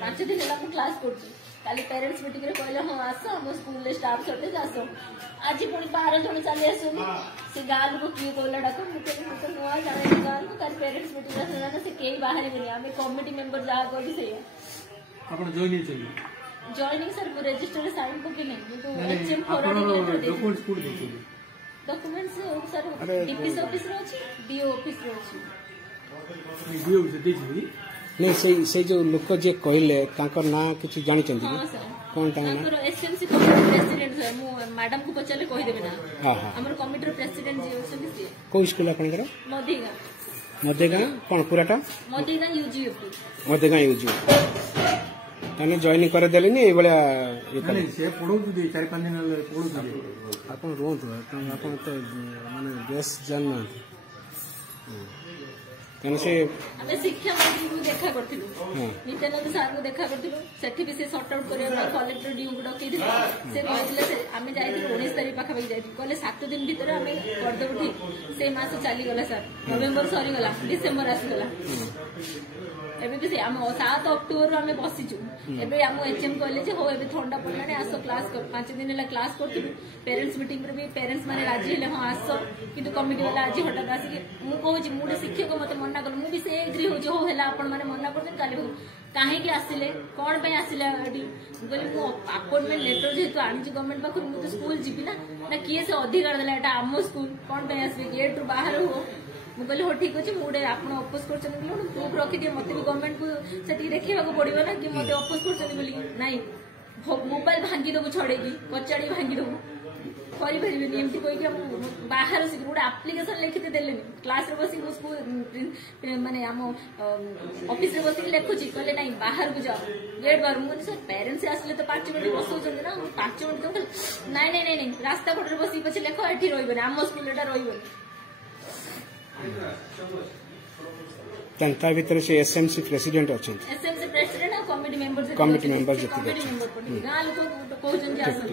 पांच दिन है क्लास काली पेरेंट्स मीटिंग रे कहले हाँ आस आम स्कूल स्टाफ सर्टेज आस आज पुणी 12 जन चली आसुनी से गाँव को किए कहला डाक मुझे नुआ जाने गाँव को काली पेरेंट्स मीटिंग आसना से कई बाहर बनी आम कमिटी मेंबर जहाँ कह से आपण जॉइनिंग सर मु रजिस्टर साइन पके नहीं तो एचएम फॉरवर्डिंग डॉक्यूमेंट स्कूल देखो डॉक्यूमेंट्स सर डीपीसी ऑफिस रो अछि डीओ ऑफिस रो अछि डीओ से देखि नहीं से जो लोक जे कहले तांकर ना किछ जानि चंदी कोन तांकर हमर एसएमसी कमिटी प्रेसिडेंट सर मु मैडम को पचले कहि देबे ना हां हां हमर कमिटी प्रेसिडेंट जे अछि से को स्कूल आपनकर मदेगा कोन पुराटा मदेगा यूजीएफ मदेगा यूजी ताने जॉइन कर देले नि ए बळा नहीं से पढौ दि 4-5 दिन पढौ दि आपन रोंतो आपन तो माने बेस जानना तेना से हमें शिक्षा मंत्री को देखा करथिलु नित्यानंद सर को देखा करथिलु सेठी भी से सॉर्ट आउट करे कलेक्टर डीयू को डकै दिले से कहले से हमें जाई 19 तारीख पाखा भाई जाई कहले 7 दिन भीतर हमें कर देबो ठीक से मास चली गला सर नवंबर सरी गला डिसेंबर आसी गला एबे भी से हम 7 अक्टोबर हमें बसिचु एबे हम एचएम कहले जे हो एबे ठंडा पड़लाने आसो क्लास कर 5 दिन हला क्लास करथिलु पेरेंट्स मीटिंग रे भी पेरेंट्स माने राजी हेले हां आसो किंतु कमिटी वाला आज हटात आसी मु कहू छी मुडे शिक्षक मते मना करल मु भी से एग्री हो जो हेला आपण माने मना करथन काली काहे कि आसिले कोन पे आसिले एडी गली मु अपॉइंटमेंट लेटर जेतु आनी छी गवर्नमेंट पाखु मु तो स्कूल जीबी ना किए से अधिकार देला एटा आम स्कूल कोन पे आसबे गेट रो बाहर हो मु कहले हो ठीक अछि मुडे आपण अपोज करछन बोलो प्रूफ रखि दिए मते भी गवर्नमेंट को सेठी देखिबा को पड़िबो ना कि मते अपोज करछन बोली नाही मोबाइल भांगी दबो छडेगी कचाड़ी भांगी दबो करि परिबेनी एमती कोइ कि हम बाहर से गोटे एप्लिकेशन लिखिते देलेनी क्लास रे बसी स्कूल माने हम ऑफिस रे बसी लेखुची कहले नाही बाहर को जाओ गेट बाहर मु सर पेरेंट्स आसले तो 5 मिनिट बसौछन ना 5 मिनिट तो नाही नाही नाही रास्ता कोट रे बसी पछे लेखो एठी रहिबे हम स्कूल एटा रहिबे तंता भीतर से एसएमसी प्रेसिडेंट अछि एसएमसी प्रेसिडेंट और कमिटी मेंबर जति गाँ लोक कहउछन जे आसन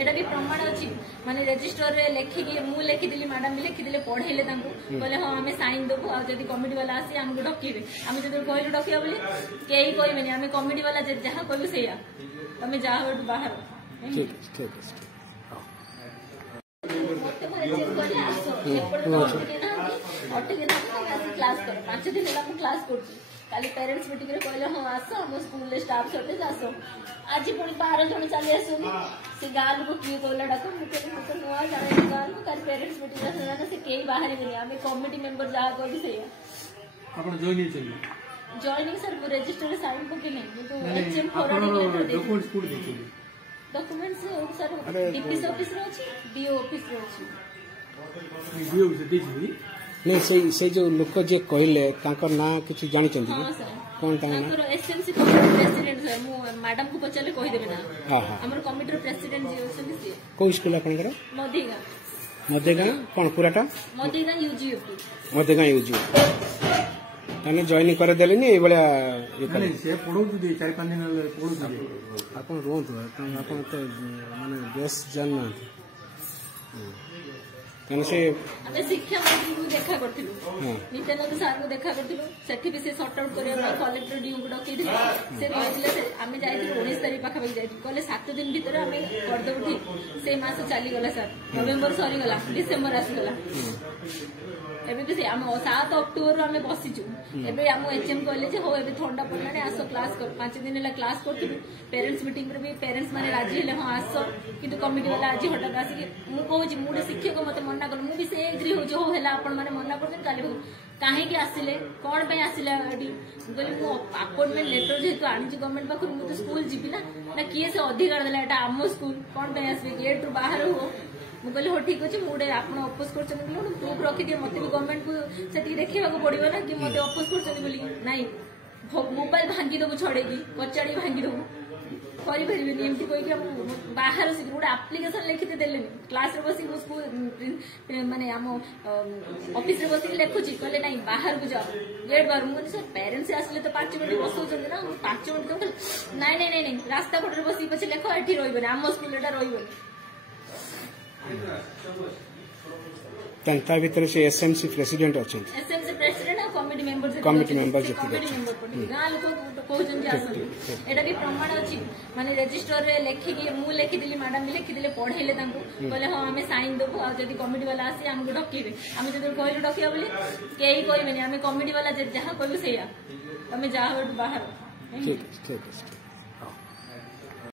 एटा भी प्रमाण अछि माने रजिस्टर रे लेखि के मु लेखि दिली मैडम भी लेखि दिले पढेले तांको कहले हां हमें साइन देबो आ जदी कमिटी वाला आसी हमको डकिबे हम जदी कहलु डकिया बोली केही कहबेनी हमें कमिटी वाला जहां कहबे सेया हमें जा बाहर ठीक क्लास कर 5 दिन है क्लास कर काली पेरेंट्स मीटिंग रे कहले हाँ आस आम स्कूल स्टाफ सर्टेज आस आज पुणी 12 जन चली आसुनी से गाँव को किए कहला डाक मुझे नुआ जाने गाँव को काली पेरेंट्स मीटिंग आसना से कई बाहर बनी आम कमिटी मेंबर जहाँ कह से आपण जॉइनिंग सर मु रजिस्टर साइन पके नहीं तो एचएम फॉरवर्डिंग डॉक्यूमेंट स्कूल देखो डॉक्यूमेंट्स सर डीपीसी ऑफिस रो अछि डीओ ऑफिस रो अछि डीओ से देखि नहीं से जो लोक जे कहले तांकर ना किछ जानि चंदी हां सर कोन तांकर हमर एसएमसी कमिटी प्रेसिडेंट सर मु मैडम को पचले कहि देबे ना हां हां हमर कमिटी प्रेसिडेंट जे अछि से को स्कूल आपनकर मदेगा कोन पुराटा मदेगा यूजीएफ मदेगा यूजी ताने जॉइन कर देले नि ए बळा नहीं से पढौ दि 4-5 दिन पढौ दि आपन रोंतो आपन तो माने बेस जानना तेना से हमें शिक्षा मंत्री को देखा करथिलु नित्यानंद सर को देखा करथिलु सेठी भी से सॉर्ट आउट करे कलेक्टर डीयू को डकै दिले से कहले से हमें जाई 19 तारीख पाखा भाई जाई कहले 7 दिन भीतर हमें कर देबो ठीक से मास चली गला सर नवंबर सरी गला डिसेंबर आसी गला एबे भी से हम 7 अक्टोबर हमें बसिचु एबे हम एचएम कहले जे हो एबे ठंडा पड़लाने आसो क्लास कर 5 दिन हला क्लास करथिलु पेरेंट्स मीटिंग रे भी पेरेंट्स माने राजी हेले हां आसो किंतु कमिटी वाला आज हटात आसी मु कहू छी मुडे शिक्षक मते मना करल मु भी से एग्री हो जो हेला आपण माने मना करथन काली काहे कि आसिले कोन पे आसिले एडी गली मु अपॉइंटमेंट लेटर जेतु आनी छी गवर्नमेंट पाखु मु तो स्कूल जीबी ना किए से अधिकार देला एटा आम स्कूल कोन पे आसबे गेट रो बाहर हो मु कहले हो ठीक अछि मुडे आपण अपोज करछन बोलो प्रूफ रखि दिए मते भी गवर्नमेंट को सेठी देखिबा को पड़िबो ना कि मते अपोज करछन बोली नाही मोबाइल भांगी दबो छडेगी कचाड़ी भांगी दबो करि परिबेनी एमती कोइ कि हम बाहर से गोटे एप्लिकेशन लिखिते देलेनी क्लास रे बसी स्कूल माने हम ऑफिस रे बसी लेखुची कहले नाही बाहर को जाओ गेट बाहर मु सर पेरेंट्स आसले तो 5 मिनिट बसौछन ना 5 मिनिट तो नाही नाही नाही रास्ता कोट रे बसी पछे लेखो एठी रहिबे हम स्कूल एटा रहिबे ता भितर से एसएमसी प्रेसिडेंट अच्छा एसएमसी प्रेसिडेंट और कमिटी मेंबर कमिटी मेंबर जी कमिटी मेंबर पटे गाँ लोक कहउछन जे आसन एटा भी प्रमाण अछि माने रजिस्टर रे लेखिकी मु लेखिदिली मैडम भी लेखिदिले पढेले तांको कहले हां हमें साइन देबो आ जदी कमिटी वाला आसी हमको डकीबे हमें जदी कहलु डकिया बोली केही कहबेनी हमें कमिटी वाला जहाँ कहबो सेया हमें जा बाहर ठीक है